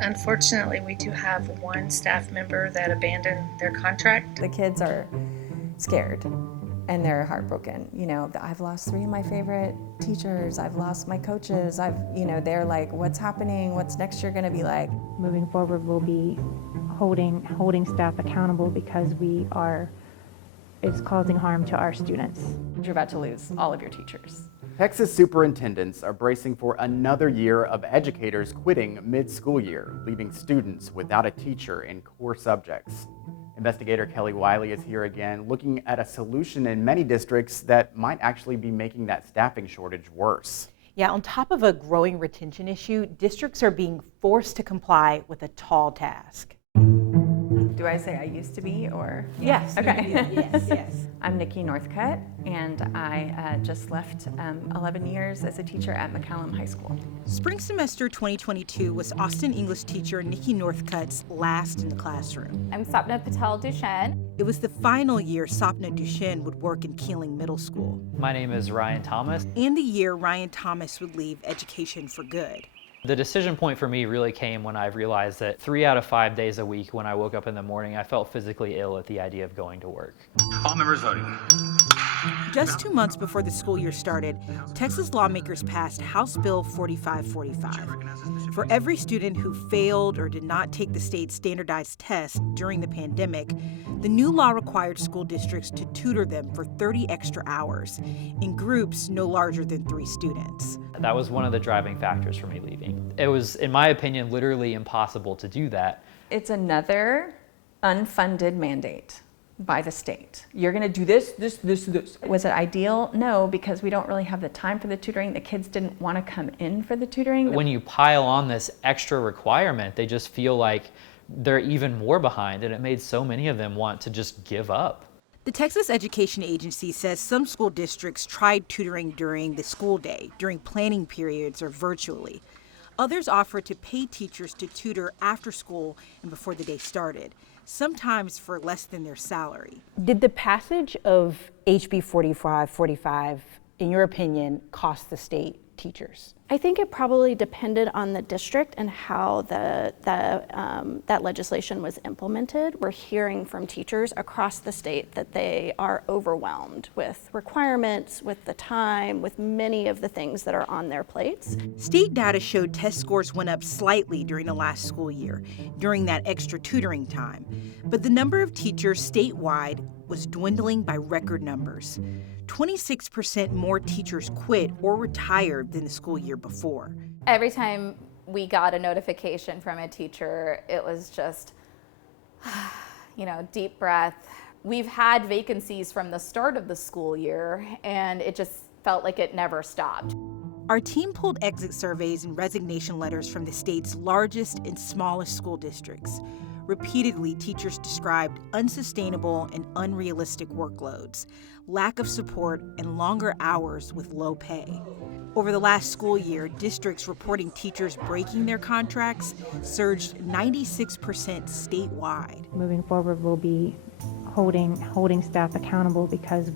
Unfortunately, we do have one staff member that abandoned their contract. The kids are scared and they're heartbroken. I've lost 3 of my favorite teachers. I've lost my coaches. They're like, what's happening? What's next year gonna be like? Moving forward, we'll be holding staff accountable because it's causing harm to our students. You're about to lose all of your teachers. Texas superintendents are bracing for another year of educators quitting mid-school year, leaving students without a teacher in core subjects. Investigator Kelly Wiley is here again, looking at a solution in many districts that might actually be making that staffing shortage worse. Yeah, on top of a growing retention issue, districts are being forced to comply with a tall task. Do I say I used to be, or? Yes. Okay. Yes. I'm Nikki Northcutt, and I just left 11 years as a teacher at McCallum High School. Spring semester 2022 was Austin English teacher Nikki Northcutt's last in the classroom. I'm Sapna Patel Duchenne. It was the final year Sapna Duchenne would work in Keeling Middle School. My name is Ryan Thomas. And the year Ryan Thomas would leave education for good. The decision point for me really came when I realized that 3 out of 5 days a week when I woke up in the morning, I felt physically ill at the idea of going to work. All members voting. Just 2 months before the school year started, Texas lawmakers passed House Bill 4545. For every student who failed or did not take the state's standardized test during the pandemic, the new law required school districts to tutor them for 30 extra hours in groups no larger than 3 students. That was one of the driving factors for me leaving. It was, in my opinion, literally impossible to do that. It's another unfunded mandate by the state. You're gonna do this. Was it ideal? No, because we don't really have the time for the tutoring. The kids didn't want to come in for the tutoring. When you pile on this extra requirement, they just feel like they're even more behind, and it made so many of them want to just give up. The Texas Education Agency says some school districts tried tutoring during the school day, during planning periods, or virtually. Others offered to pay teachers to tutor after school and before the day started, sometimes for less than their salary. Did the passage of HB 4545, in your opinion, cost the state teachers? I think it probably depended on the district and how that legislation was implemented. We're hearing from teachers across the state that they are overwhelmed with requirements, with the time, with many of the things that are on their plates. State data showed test scores went up slightly during the last school year, during that extra tutoring time. But the number of teachers statewide was dwindling by record numbers. 26% more teachers quit or retired than the school year before. Every time we got a notification from a teacher, it was just, deep breath. We've had vacancies from the start of the school year, and it just felt like it never stopped. Our team pulled exit surveys and resignation letters from the state's largest and smallest school districts. Repeatedly, teachers described unsustainable and unrealistic workloads, lack of support, and longer hours with low pay. Over the last school year, districts reporting teachers breaking their contracts surged 96% statewide. Moving forward, we'll be holding staff accountable because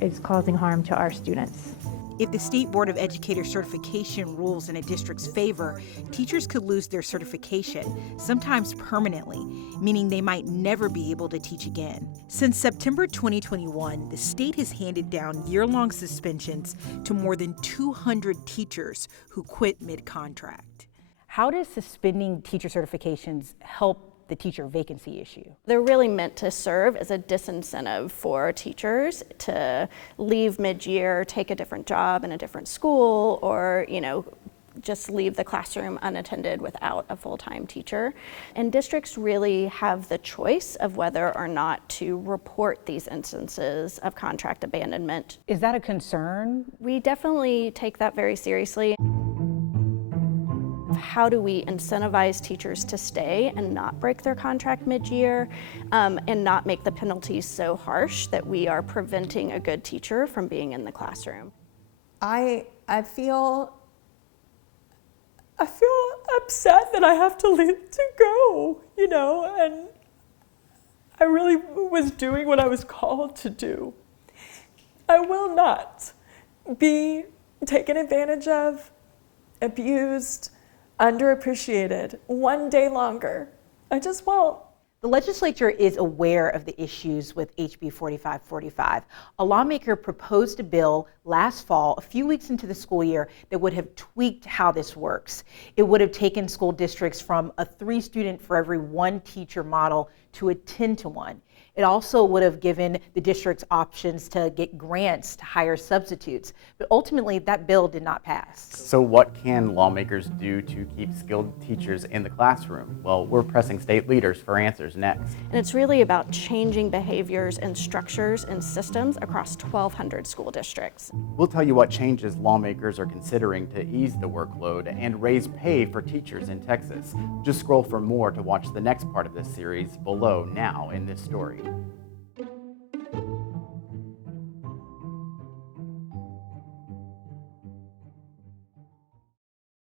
it's causing harm to our students. If the State Board of Educators certification rules in a district's favor, teachers could lose their certification, sometimes permanently, meaning they might never be able to teach again. Since September 2021, the state has handed down year-long suspensions to more than 200 teachers who quit mid-contract. How does suspending teacher certifications help the teacher vacancy issue? They're really meant to serve as a disincentive for teachers to leave mid-year, take a different job in a different school, or just leave the classroom unattended without a full-time teacher. And districts really have the choice of whether or not to report these instances of contract abandonment. Is that a concern? We definitely take that very seriously. How do we incentivize teachers to stay and not break their contract mid-year, and not make the penalties so harsh that we are preventing a good teacher from being in the classroom? I feel upset that I have to go, and I really was doing what I was called to do. I will not be taken advantage of, abused, underappreciated one day longer. I just won't. The legislature is aware of the issues with HB 4545. A lawmaker proposed a bill last fall, a few weeks into the school year, that would have tweaked how this works. It would have taken school districts from a 3 student for every 1 teacher model to a 10-to-1. It also would have given the districts options to get grants to hire substitutes, but ultimately that bill did not pass. So what can lawmakers do to keep skilled teachers in the classroom? Well, we're pressing state leaders for answers next. And it's really about changing behaviors and structures and systems across 1,200 school districts. We'll tell you what changes lawmakers are considering to ease the workload and raise pay for teachers in Texas. Just scroll for more to watch the next part of this series below now in this story.